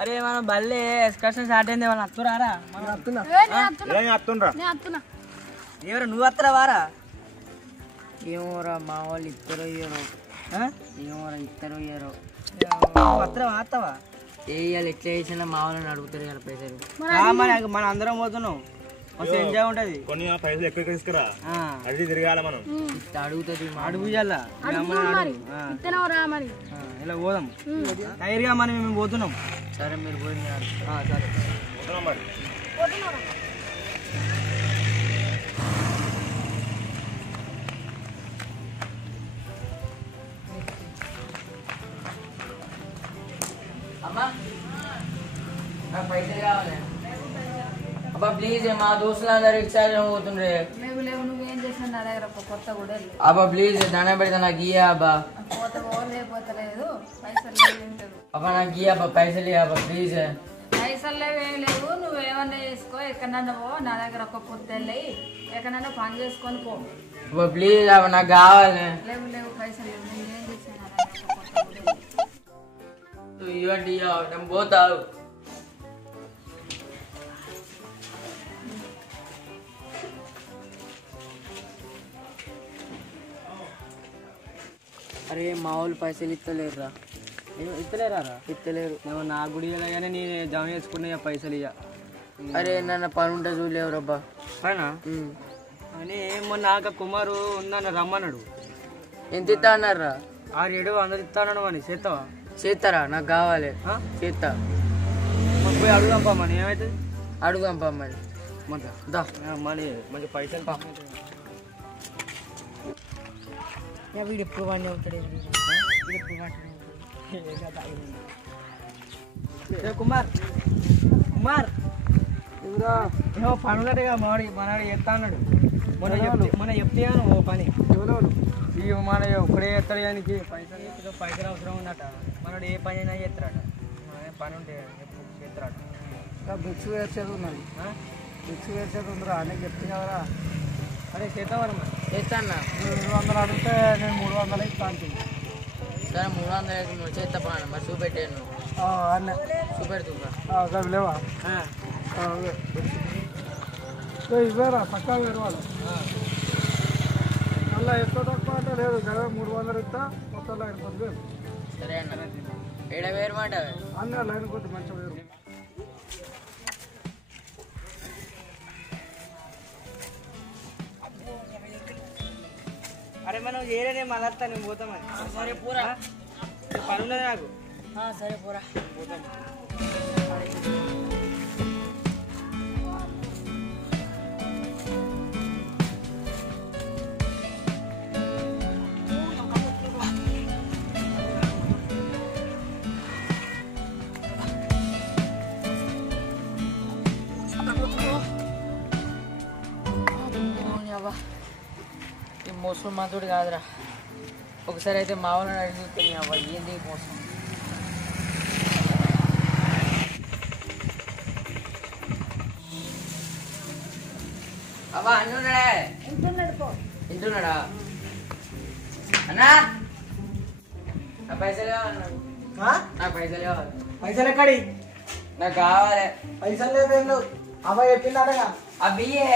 అరే మన బల్లే ఎక్స్కర్షన్ స్టార్ట్ అయింది వాళ్ళని అత్తురారా ఎవరు నువ్వు అత్తరా వారా ఏమోరా మా వాళ్ళు ఇద్దరు ఇయ్యరు ఏమోరా ఇద్దరు ఇయ్యరు అత్తరా అత్తవా వేయాలి ఎట్లా వేసినా మా వాళ్ళని అడుగుతారు కదా పైసలు మన అందరం పోతున్నాం మస్తు ఎంజాయ్ ఉంటది కొన్ని పైసలు ఎక్కువ తీసుకురా అది తిరగాల మనం అడుగుతుంది అడుగు ఇలా పోదాం టైర్గా మనం మేము పోతున్నాం సరే మీరు పోయి సరే పోతున్నాం మరి అమ్మా నాకు పైసలు కావాలి అబ్బా ప్లీజ్ మా దోస్తులందరూ రిక్షాలో పోతుండ్రే నువ్వేం చేసావు నా దగ్గర కొత్త కూడా అబ్బా ప్లీజ్ దండం పెడతా నాకు ఇయ్యా అబ్బా పోతలేదు పైసలు అబ్బా నాకు ఇయ్యా అబ్బా పైసలు ఇయ్యా అబ్బా ప్లీజ్ పైసలు లేవేం లేవు నువ్వేమన్నా చేసుకో ఎక్కడన్నా పో నా దగ్గర ఒక కొత్త వెళ్ళి ఎక్కడన్నా పని చేసుకొని పో అబ్బా ప్లీజ్ అబ్బా నాకు కావాలి లేవు పైసలు లేవు నేనేం చేశాను ఇవ్వండి నేను పోతావు అరే మా వాళ్ళు పైసలు ఇస్తలేరురా ఇస్తలేరు నేను నా గుడి కానీ నేను జాయిన్ చేసుకున్నా పైసలు ఇక అరే నన్ను పని ఉంటే చూడలేవు రబ్బా పైన అని మొన్న కుమారు ఉందన్న రమ్మన్నాడు ఎంత ఇస్తా అన్నారా 600-700 ఇస్తాను అని చేస్తావా చేస్తారా నాకు కావాలి చేస్తా పోయి అడుగుదాంపా మన ఏమవుతుంది అడుగుదాంపా మరి మనీ మంచి పైసలు వీడు ఎప్పుడు వాడిని అవుతాడు కుమార్ ఏమో పనులగా మనవాడు చెప్తా అన్నాడు మొన్న చెప్తాను ఓ పని ఇక మన ఒక్కడే చేస్తాడు కానీ పైసలు అవసరం ఉందట మనోడు ఏ పని అయినా చేస్తాడట పని ఉంటే చేస్తాడట బిక్స్ వేసేది ఉన్నది బిక్స్ వేసేది ఉందిరా అని చెప్తున్నా కదా అరే చేస్తావరా మరి చేస్తాను 200 అడిగితే నేను 300 ఇస్తాను సరే 300 చేస్తా పోనా మరి చూపెట్టాను చూపెడుతుందా లేవా ఇవ్వరా పక్కా వేరు వాళ్ళు మళ్ళీ ఎక్కువ తక్కువ అంటే లేదు 300 ఇస్తా మొత్తం లైన్ కొద్ది సరే అన్న ఏడ వేరు మాట అన్న లైన్ కొద్ది మంచిగా వేరు అరే మనం ఏరేనే మళ్ళీ వస్తా నేను పోతామని సరే పూరా పని ఉన్నది నాకు సరే పూరా పోతాం ఈ మోసం మాతోడు కాదురా ఒకసారి అయితే మా వాళ్ళని అడుగుతుంది అవ్వ ఏంది మోసం అవ్వ అన్నున్నాడే ఇంటున్నాడా అన్నా నా పైసలు కావాలన్నాడు నాకు పైసలు కావాలి పైసలు ఎక్కడి నాకు కావాలి పైసలు లేవు అబ్బాయి చెప్పిందటగా ఆ బియ్యే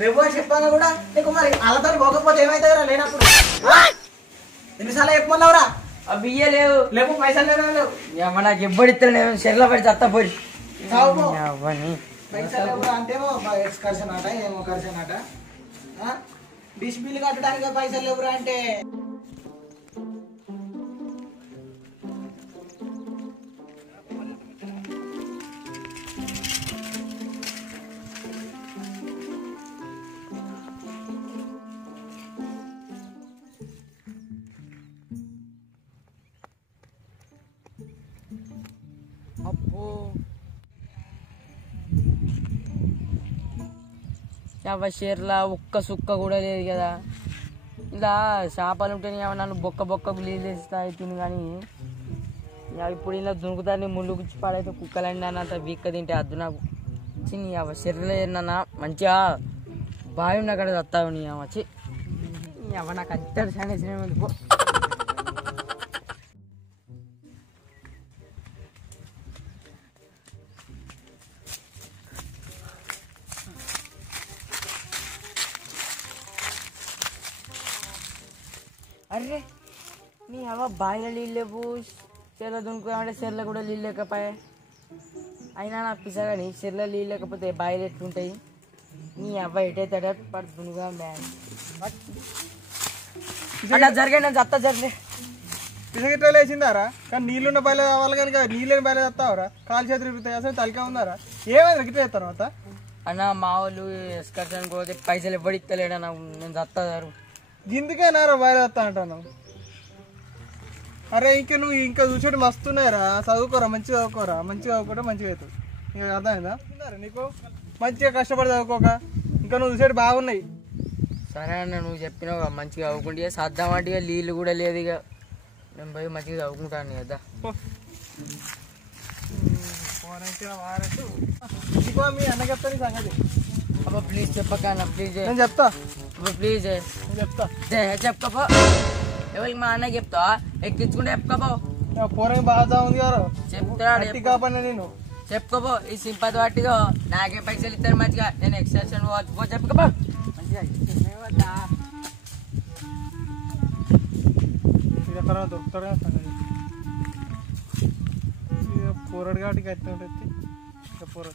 లేవో చెప్పాను కూడా నీకు మరి వాళ్ళతో పోకపోతే ఏమైతుందిరా లేనప్పుడు ఎన్నిసార్లు చెప్పమన్నావురా ఆ బియ్యే లేవు లేవు పైసలు లేవు అమ్మ నాకు ఎప్పుడు ఇస్తాను చెర్లో పడి చత్తపోయి పైసలు లేవు అంటేమో ఎక్స్కర్షన్ అట ఏమో కర్షన్ అట డిష్ బిల్ కట్టడానికి పైసలు లేవురా అంటే అబ్బో షేర్లా ఒక్క సుక్క కూడా లేదు కదా ఇలా చేపలు ఉంటే నన్ను బొక్కకు నీళ్ళు వేస్తాయి తిని కానీ ఇప్పుడు ఇలా దునుకుతాను ముళ్ళు గుచ్చి పాడైతే కుక్కలండి అన్నంత వీక్క తింటే అద్దు నాకు చిన్ని షెర్రలు ఏమన్నా మంచిగా బావి ఉన్న అక్కడ వస్తావు నీ వచ్చి నాకు అంత శానేసిన పో అర్రే నీ అవ్వ బాయిలో నీళ్ళు లేవు, చెర్ల దునుకుదామంటే చెర్ల కూడా నీళ్ళు లేకపోయా. అయినా నా పిసా కానీ చెర్ల నీళ్ళు లేకపోతే బాయిలు ఎట్లుంటాయి. నీ అవ్వ ఎటైతే పడు దునుకుదాం బ్యాన్ అలా జరిగాయి. నేను చెత్త జరిగే పిసగిట్లా వేసిందారా, కానీ నీళ్ళున్న బయలు కావాలి కానీ నీళ్ళని బయలు తెస్తావరా, కాలు చేతులు తిరుగుతాయి, అసలు తలికా ఉందారా, ఏమైంది గిట్ల చేస్తాను తర్వాత అన్న మా వాళ్ళు ఎస్కర్షన్ పోతే పైసలు ఎవ్వడు ఇస్తలేడన్నా, నేను చస్తాదారు గిందుకేనారా బయలు తెస్తా అంటాను. అరే ఇంకా నువ్వు ఇంకా చూసేటి మస్తున్నాయిరా, చదువుకోరా, మంచిగా చదువుకోరా, మంచిగా చదువుకుంటే మంచిగా అవుతుంది. ఇంకా అర్థమైందా నీకు, మంచిగా కష్టపడి చదువుకోక, ఇంకా నువ్వు చూసేటి బాగున్నాయి. సరే అన్న నువ్వు చెప్పినావు మంచిగా చదువుకుంటే సర్దామంటే నీళ్ళు కూడా లేదు. ఇక నేను పోయి మంచిగా చదువుకుంటాను కదా. మీ అన్న చెప్తాను సంగతి. అబ్బా ప్లీజ్ చెప్పక అన్న, ప్లీజ్ నేను చెప్తా, ప్లీజ్ నేను చెప్తా. చెప్పకపో, ఎవరికి మా అన్న చెప్తా, ఎక్కించుకుంటే చెప్పుకోపో. పూర్వం బాగా ఉంది గారు, చెప్తాడు కాపన్నా నేను చెప్పుకోపో. ఈ సింపతి పట్టిగా నాకే పైసలు ఇస్తారు మంచిగా, నేను ఎక్స్టెన్షన్ పో చెప్పుకోపో మంచిగా. తర్వాత దొరుకుతాడు కదా సంగతి. పూరడు కాబట్టి కట్టి ఉంటుంది, ఇంకా పూర